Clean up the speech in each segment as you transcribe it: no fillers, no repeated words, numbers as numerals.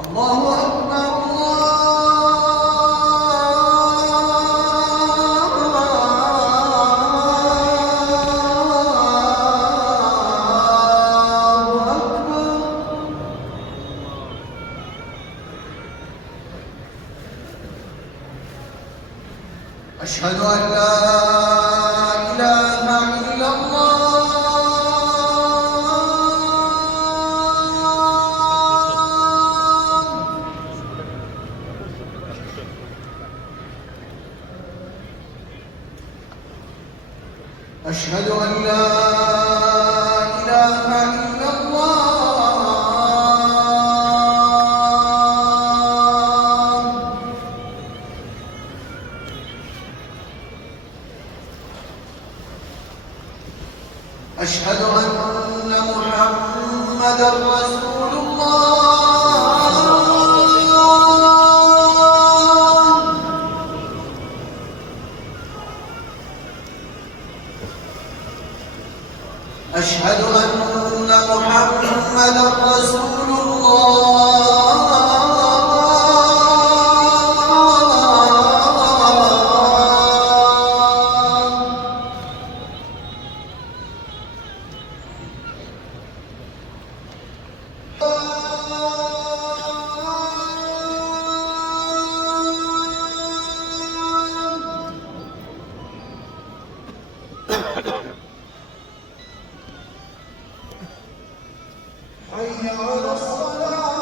الله أكبر أشهد أن لا إله إلا الله أشهد أن لا إله إلا الله أشهد أن محمدًا رسول الله أشهد أن محمدًا رسول الله حي على الصلاة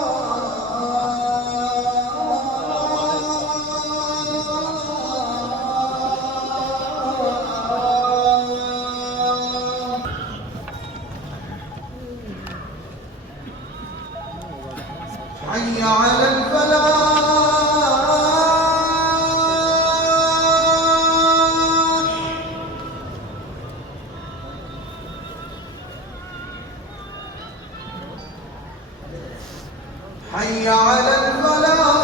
حي على الفلاح حي على الفلاح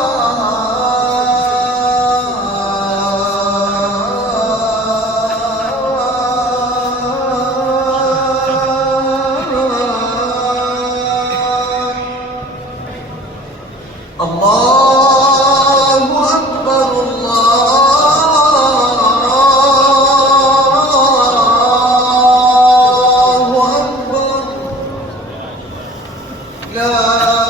الله أكبر الله أكبر لا